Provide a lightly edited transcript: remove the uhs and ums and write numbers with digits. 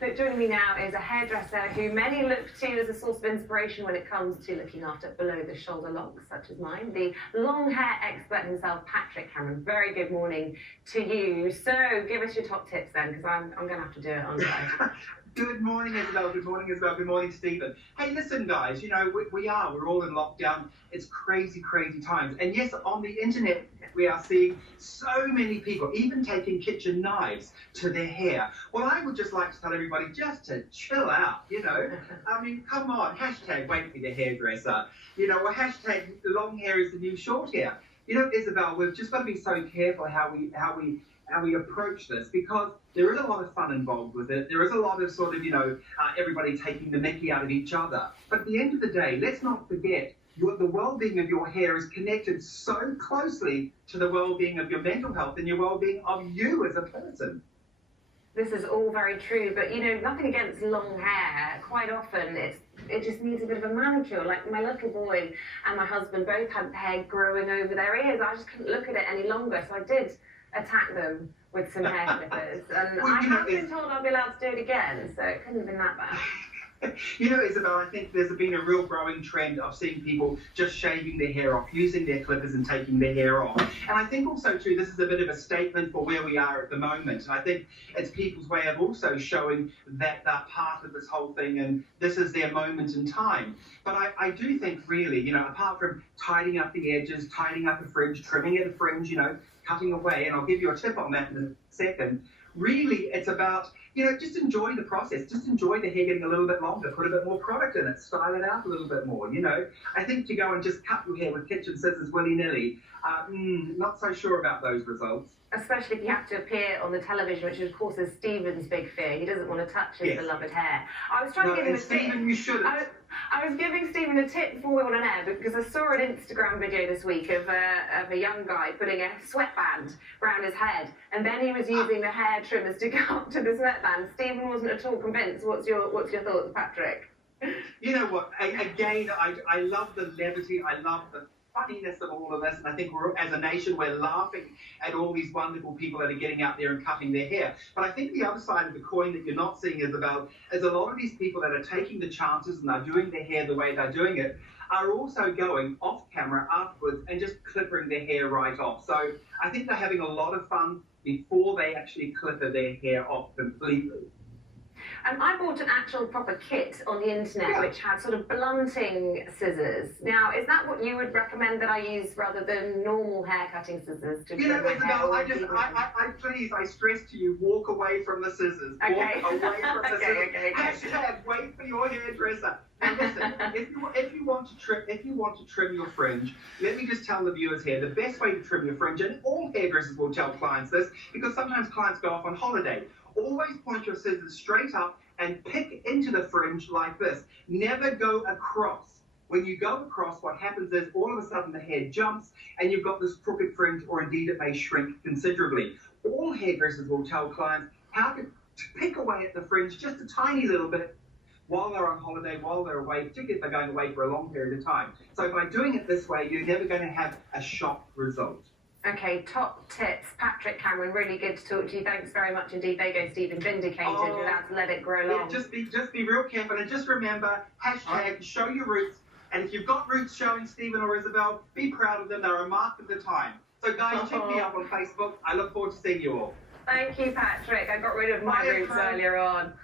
Look, joining me now is a hairdresser who many look to as a source of inspiration when it comes to looking after below-the-shoulder locks, such as mine. The long hair expert himself, Patrick Cameron. Very good morning to you. So, give us your top tips then, because I'm going to have to do it on site. Good morning, Isabel. Good morning, Isabel. Good morning, Stephen. Hey, listen, guys, you know, we're all in lockdown. It's crazy, crazy times. And yes, on the internet, we are seeing so many people, even taking kitchen knives to their hair. Well, I would just like to tell everybody just to chill out, you know. I mean, come on, hashtag wait for the hairdresser, you know, or hashtag long hair is the new short hair. You know, Isabel, we've just got to be so careful how we approach this, because there is a lot of fun involved with it. There is a lot of sort of, you know, everybody taking the mickey out of each other. But at the end of the day, let's not forget the well-being of your hair is connected so closely to the well-being of your mental health and your well-being of you as a person. This is all very true, but you know, nothing against long hair. Quite often it just needs a bit of a manicure. Like my little boy and my husband both had hair growing over their ears. I just couldn't look at it any longer, so I did attack them with some hair clippers. And I have been told I'll be allowed to do it again, so it couldn't have been that bad. You know, Isabel, I think there's been a real growing trend of seeing people just shaving their hair off, using their clippers and taking their hair off. And I think also, too, this is a bit of a statement for where we are at the moment. And I think it's people's way of also showing that they're part of this whole thing and this is their moment in time. But I do think, really, you know, apart from tidying up the edges, tidying up the fringe, trimming at the fringe, you know, cutting away, and I'll give you a tip on that in a second, really, it's about, you know, just enjoy the process. Just enjoy the hair getting a little bit longer, put a bit more product in it, style it out a little bit more, you know. I think to go and just cut your hair with kitchen scissors willy-nilly, not so sure about those results. Especially if you have to appear on the television, which of course is Stephen's big fear. He doesn't want to touch his beloved hair. I was trying to give him a Stephen, tip. you shouldn't. I was giving Stephen a tip before we went on air because I saw an Instagram video this week of a young guy putting a sweatband around his head, and then he was using the hair trimmers to go up to the sweatband. Stephen wasn't at all convinced. What's your thoughts, Patrick? You know what? Again, I love the levity. I love the funniness of all of this, and I think as a nation we're laughing at all these wonderful people that are getting out there and cutting their hair. But I think the other side of the coin that you're not seeing, Isabel, is a lot of these people that are taking the chances and are doing their hair the way they're doing it are also going off camera afterwards and just clipping their hair right off. So I think they're having a lot of fun before they actually clipper their hair off completely. I bought an actual proper kit on the internet which had sort of blunting scissors. Now, is that what you would recommend that I use rather than normal hair cutting scissors to trim my hair? Isabel, I stress to you, walk away from the scissors. Okay. Walk away from the scissors. Okay. Hashtag wait for your hairdresser. Now listen, if you want to trim your fringe, let me just tell the viewers here, the best way to trim your fringe, and all hairdressers will tell clients this, because sometimes clients go off on holiday. Always point your scissors straight up and pick into the fringe like this. Never go across. When you go across, what happens is all of a sudden the hair jumps and you've got this crooked fringe, or indeed it may shrink considerably. All hairdressers will tell clients how to pick away at the fringe just a tiny little bit while they're on holiday, while they're away, particularly if they're going away for a long period of time. So by doing it this way, you're never going to have a shock result. Okay, top tips. Patrick Cameron, really good to talk to you. Thanks very much indeed. There you go, Stephen, vindicated. You're allowed to let it grow long. Yeah, just be real careful, and just remember, hashtag show your roots. And if you've got roots showing, Stephen or Isabel, be proud of them. They're a mark of the time. So guys, check me out on Facebook. I look forward to seeing you all. Thank you, Patrick. I got rid of my roots earlier on.